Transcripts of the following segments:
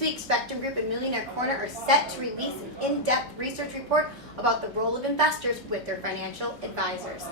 This week, Spectrem Group and Millionaire Corner are set to release an in-depth research report about the role of investors with their financial advisors.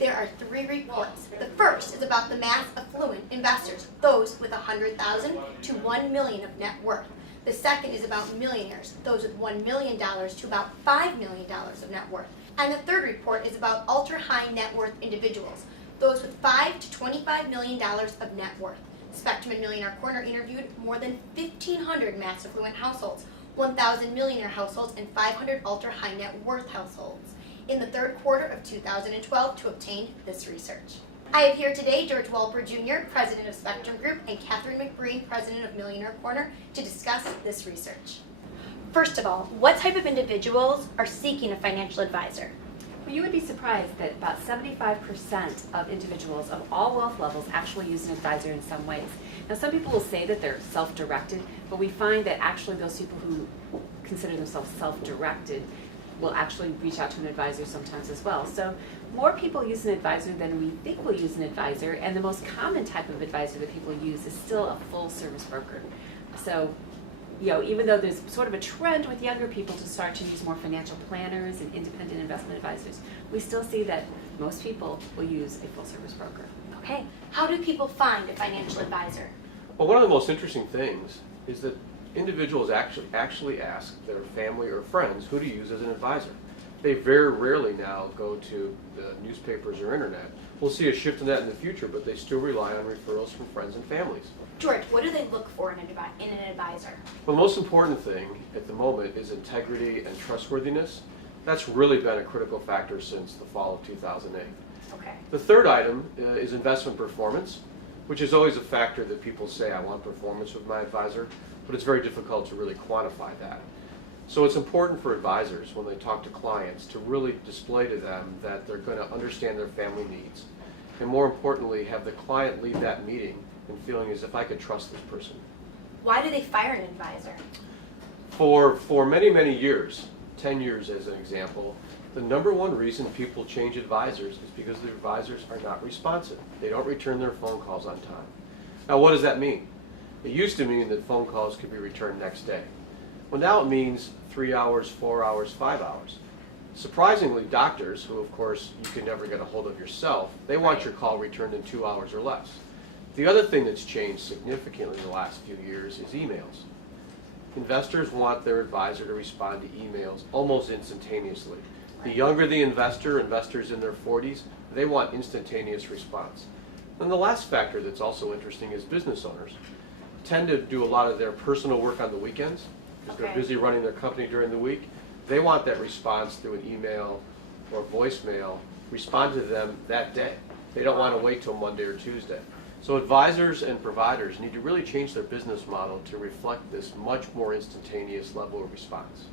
There are 3 reports. The first is about the mass affluent investors, those with $100,000 to $1 million of net worth. The second is about millionaires, those with $1 million to about $5 million of net worth. And the third report is about ultra-high net worth individuals, those with $5 to $25 million of net worth. Spectrem and Millionaire Corner interviewed more than 1,500 mass affluent households, 1,000 millionaire households, and 500 ultra-high net worth households in the third quarter of 2012 to obtain this research. I have here today George Walper Jr., President of Spectrem Group, and Catherine McBreen, President of Millionaire Corner, to discuss this research. First of all, what type of individuals are seeking a financial advisor? Well, you would be surprised that about 75% of individuals of all wealth levels actually use an advisor in some ways. Now, some people will say that they're self-directed, but we find that actually those people who consider themselves self-directed will actually reach out to an advisor sometimes as well. So more people use an advisor than we think will use an advisor, and the most common type of advisor that people use is still a full-service broker. So, even though there's sort of a trend with younger people to start to use more financial planners and independent investment advisors, we still see that most people will use a full-service broker. Okay. How do people find a financial advisor? Well, one of the most interesting things is that individuals actually ask their family or friends who to use as an advisor. They very rarely now go to the newspapers or internet. We'll see a shift in that in the future, but they still rely on referrals from friends and families. George, what do they look for in an advisor? Well, the most important thing at the moment is integrity and trustworthiness. That's really been a critical factor since the fall of 2008. Okay. The third item is investment performance, which is always a factor that people say, I want performance with my advisor, but it's very difficult to really quantify that. So it's important for advisors when they talk to clients to really display to them that they're going to understand their family needs, and more importantly, have the client leave that meeting and feeling as if I could trust this person. Why do they fire an advisor? For many, many years, 10 years as an example, the number one reason people change advisors is because the advisors are not responsive. They don't return their phone calls on time. Now, what does that mean? It used to mean that phone calls could be returned next day. Well, now it means 3 hours, 4 hours, 5 hours. Surprisingly, doctors, who of course you can never get a hold of yourself, they want your call returned in 2 hours or less. The other thing that's changed significantly in the last few years is emails. Investors want their advisor to respond to emails almost instantaneously. The younger the investor, investors in their 40s, they want instantaneous response. And the last factor that's also interesting is business owners tend to do a lot of their personal work on the weekends because they're busy running their company during the week. They want that response through an email or voicemail, respond to them that day. They don't want to wait till Monday or Tuesday. So advisors and providers need to really change their business model to reflect this much more instantaneous level of response.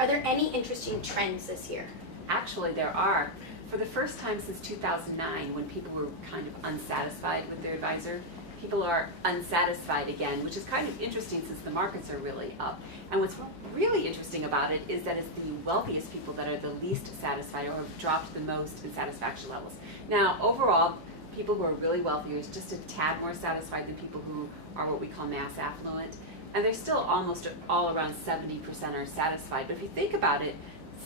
Are there any interesting trends this year? Actually, there are. For the first time since 2009, when people were kind of unsatisfied with their advisor, people are unsatisfied again, which is kind of interesting since the markets are really up. And what's really interesting about it is that it's the wealthiest people that are the least satisfied or have dropped the most in satisfaction levels. Now, overall, people who are really wealthy are just a tad more satisfied than people who are what we call mass affluent. And they're still almost all around 70% are satisfied. But if you think about it,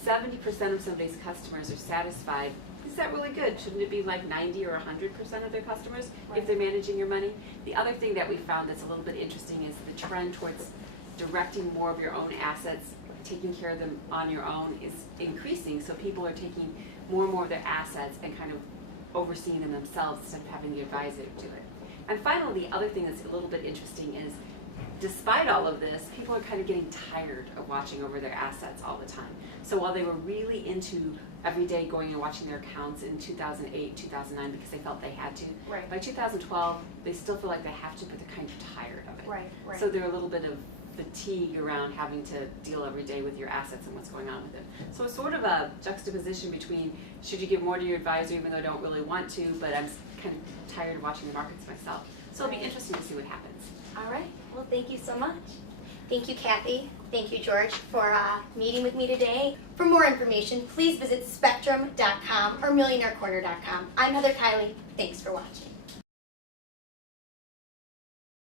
70% of somebody's customers are satisfied. Is that really good? Shouldn't it be like 90 or 100% of their customers if they're managing your money? The other thing that we found that's a little bit interesting is the trend towards directing more of your own assets, taking care of them on your own is increasing. So people are taking more and more of their assets and kind of overseeing them themselves instead of having the advisor do it. And finally, the other thing that's a little bit interesting is despite all of this, people are kind of getting tired of watching over their assets all the time. So while they were really into every day going and watching their accounts in 2008, 2009 because they felt they had to, by 2012, they still feel like they have to, but they're kind of tired of it. So they're a little bit of fatigue around having to deal every day with your assets and what's going on with it. So it's sort of a juxtaposition between should you give more to your advisor even though I don't really want to, but I'm kind of tired of watching the markets myself. So it'll be interesting to see what happens. All right. Well, thank you so much. Thank you, Kathy. Thank you, George, for meeting with me today. For more information, please visit Spectrem.com or MillionaireCorner.com. I'm Heather Kiley. Thanks for watching.